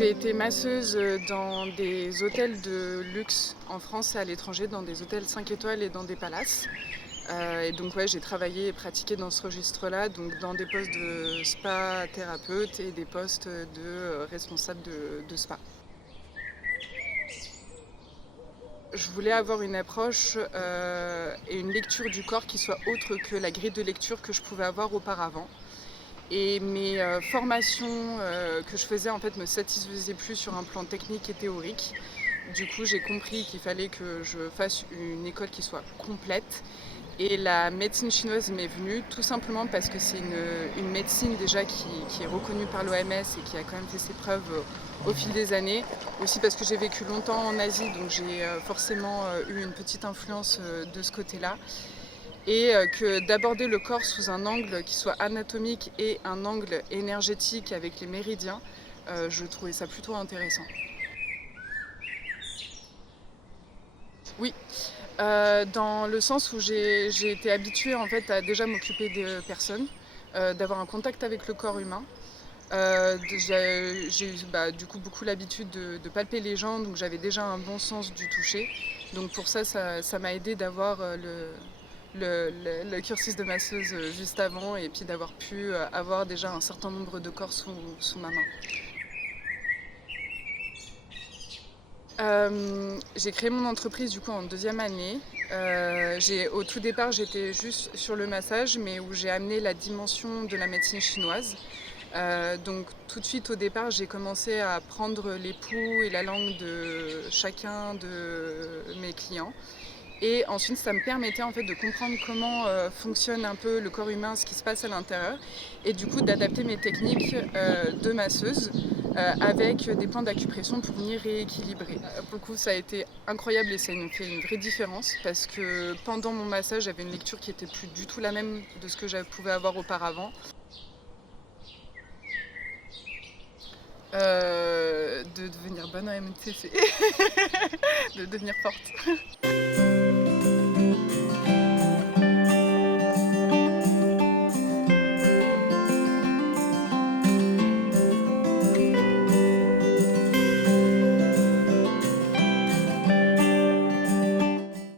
J'ai été masseuse dans des hôtels de luxe en France et à l'étranger, dans des hôtels 5 étoiles et dans des palaces. Et donc ouais, j'ai travaillé et pratiqué dans ce registre-là, donc dans des postes de spa thérapeute et des postes de responsable de spa. Je voulais avoir une approche et une lecture du corps qui soit autre que la grille de lecture que je pouvais avoir auparavant. Et mes formations que je faisais en fait me satisfaisaient plus sur un plan technique et théorique. Du coup, j'ai compris qu'il fallait que je fasse une école qui soit complète. Et la médecine chinoise m'est venue tout simplement parce que c'est une médecine déjà qui est reconnue par l'OMS et qui a quand même fait ses preuves au fil des années. Aussi parce que j'ai vécu longtemps en Asie, donc j'ai forcément eu une petite influence de ce côté-là. Et que d'aborder le corps sous un angle qui soit anatomique et un angle énergétique avec les méridiens, je trouvais ça plutôt intéressant. Oui, dans le sens où j'ai été habituée en fait à déjà m'occuper de personnes, d'avoir un contact avec le corps humain. J'ai eu du coup beaucoup l'habitude de palper les gens, donc j'avais déjà un bon sens du toucher. Donc pour ça m'a aidé d'avoir le cursus de masseuse juste avant et puis d'avoir pu avoir déjà un certain nombre de corps sous ma main. J'ai créé mon entreprise du coup en deuxième année. Au tout départ, j'étais juste sur le massage, mais où j'ai amené la dimension de la médecine chinoise. Donc tout de suite au départ, j'ai commencé à prendre les pouls et la langue de chacun de mes clients. Et ensuite, ça me permettait en fait de comprendre comment fonctionne un peu le corps humain, ce qui se passe à l'intérieur, et du coup d'adapter mes techniques de masseuse avec des points d'acupression pour venir rééquilibrer. Pour le coup, ça a été incroyable et ça me fait une vraie différence parce que pendant mon massage, j'avais une lecture qui était plus du tout la même de ce que je pouvais avoir auparavant. De devenir bonne en MTC, de devenir forte.